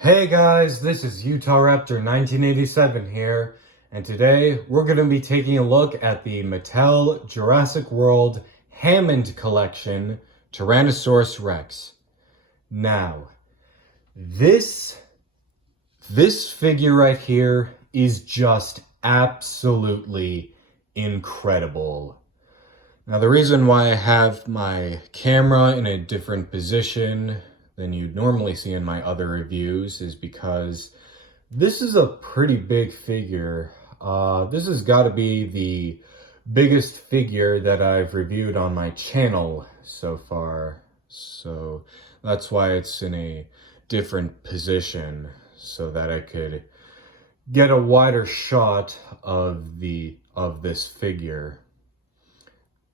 Hey guys, this is Utah Raptor 1987 here, and today we're going to be taking a look at the Mattel Jurassic World Hammond collection, Tyrannosaurus Rex. Now, this figure right here is just absolutely incredible. Now, the reason why I have my camera in a different position than you'd normally see in my other reviews is because this is a pretty big figure. This has got to be the biggest figure that I've reviewed on my channel so far. So that's why it's in a different position, so that I could get a wider shot of this figure.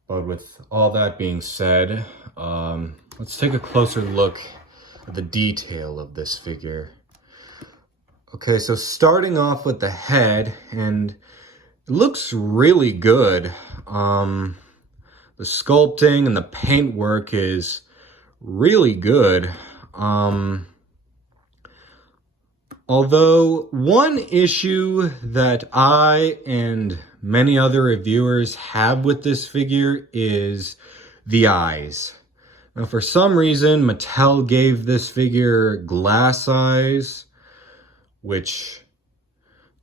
But with all that being said, let's take a closer look at the detail of this figure. Okay, so starting off with the head, and it looks really good. The sculpting and the paintwork is really good. Although one issue that I and many other reviewers have with this figure is the eyes. Now, for some reason, Mattel gave this figure glass eyes, which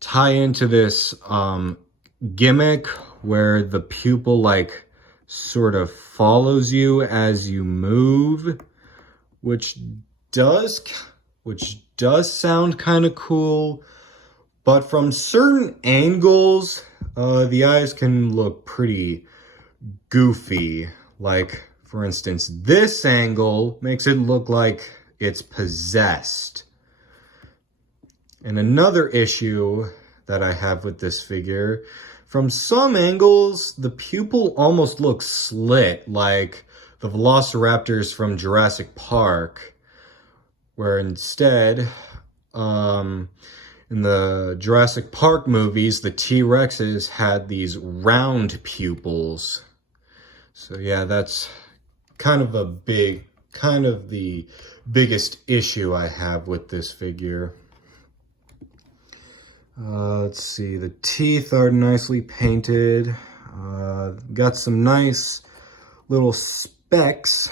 tie into this gimmick where the pupil sort of follows you as you move, which does sound kind of cool, but from certain angles, the eyes can look pretty goofy. Like, for instance, this angle makes it look like it's possessed. And another issue that I have with this figure, from some angles, the pupil almost looks slit, like the velociraptors from Jurassic Park, where instead, in the Jurassic Park movies, the T-Rexes had these round pupils. So yeah, that's kind of the biggest issue I have with this figure. Let's see, the teeth are nicely painted. Got some nice little specks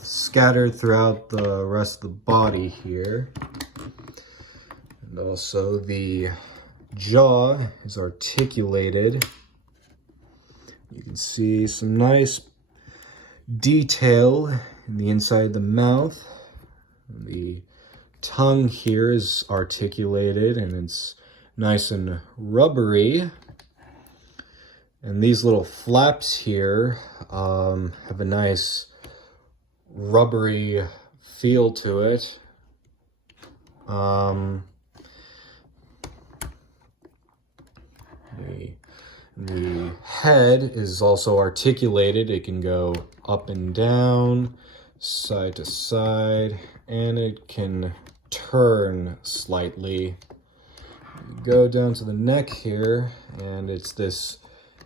scattered throughout the rest of the body here. And also the jaw is articulated. You can see some nice detail in the inside of the mouth. The tongue here is articulated and it's nice and rubbery. And these little flaps here have a nice rubbery feel to it. The head is also articulated. It can go up and down, side to side, and it can turn slightly. You go down to the neck here, and it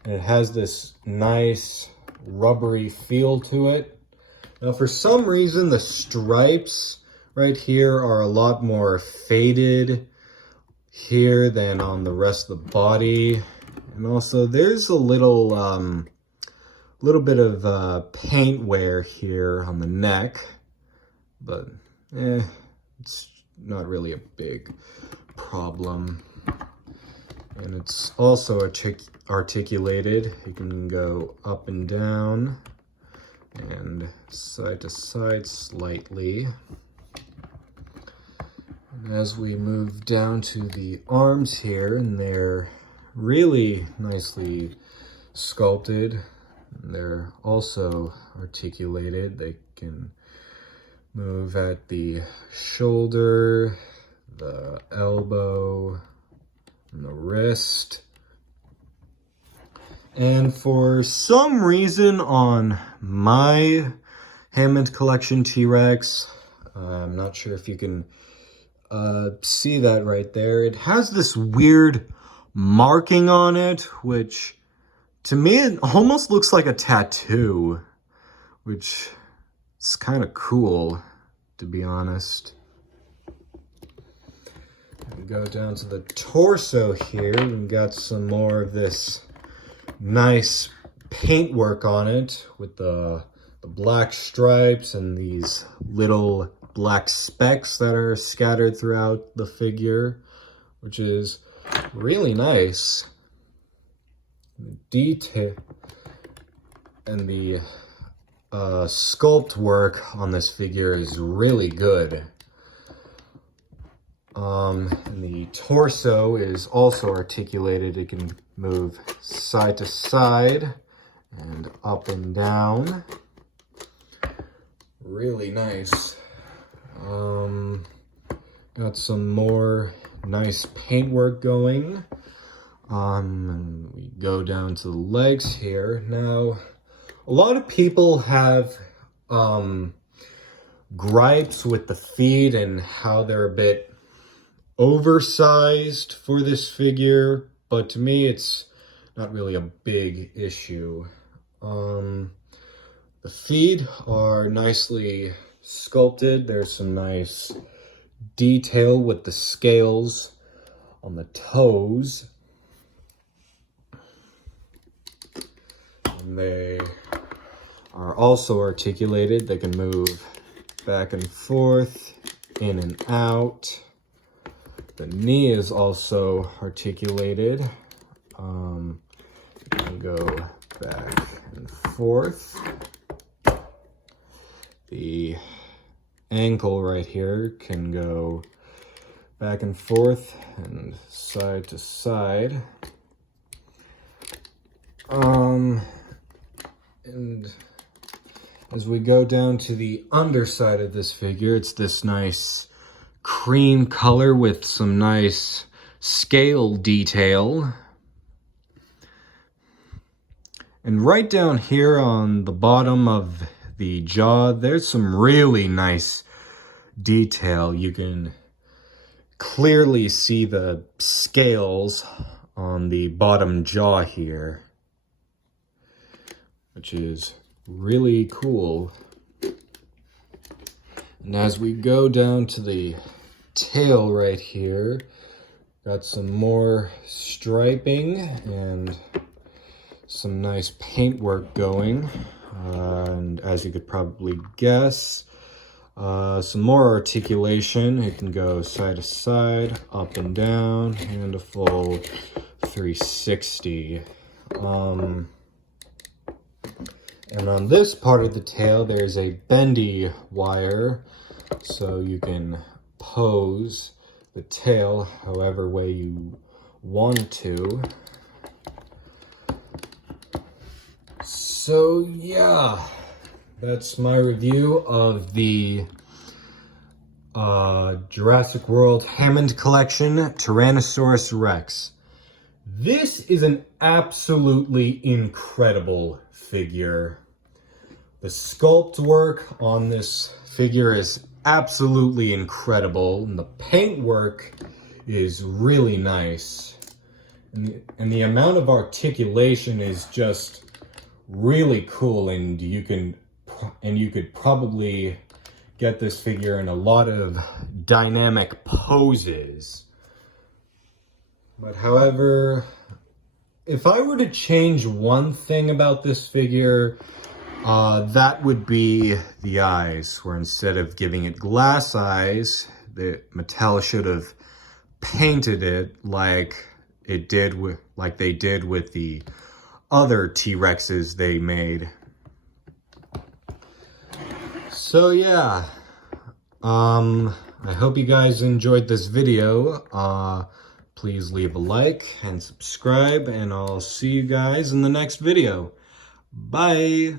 has this nice rubbery feel to it. Now, for some reason, the stripes right here are a lot more faded here than on the rest of the body. And also, there's a little bit of paint wear here on the neck, but it's not really a big problem. And it's also articulated. You can go up and down and side to side slightly. And as we move down to the arms here, and they're really nicely sculpted. They're also articulated. They can move at the shoulder, the elbow, and the wrist. And for some reason on my Hammond collection T-Rex, I'm not sure if you can see that right there, it has this weird marking on it, which to me it almost looks like a tattoo, which is kind of cool, to be honest. We go down to the torso here. We've got some more of this nice paintwork on it with the black stripes and these little black specks that are scattered throughout the figure, which is really nice. The detail and the sculpt work on this figure is really good. And the torso is also articulated. It can move side to side and up and down. Really nice. Got some more nice paintwork going. And we go down to the legs here. Now, a lot of people have gripes with the feet and how they're a bit oversized for this figure, but to me it's not really a big issue. The feet are nicely sculpted. There's some nice detail with the scales on the toes. And they are also articulated. They can move back and forth, in and out. The knee is also articulated. You can go back and forth. The ankle right here can go back and forth and side to side. And as we go down to the underside of this figure, it's this nice cream color with some nice scale detail. And right down here on the bottom of the jaw, there's some really nice detail. You can clearly see the scales on the bottom jaw here, which is really cool. And as we go down to the tail right here, got some more striping and some nice paintwork going. And as you could probably guess, some more articulation. It can go side to side, up and down, and a full 360. And on this part of the tail, there's a bendy wire, so you can pose the tail however way you want to. So yeah, that's my review of the Jurassic World Hammond Collection Tyrannosaurus Rex. This is an absolutely incredible figure. The sculpt work on this figure is absolutely incredible, and the paint work is really nice. And the amount of articulation is just really cool, and you could probably get this figure in a lot of dynamic poses. But however, if I were to change one thing about this figure, that would be the eyes, where instead of giving it glass eyes, Mattel should have painted it like they did with the other T-Rexes they made. So yeah, I hope you guys enjoyed this video. Please leave a like and subscribe, and I'll see you guys in the next video. Bye!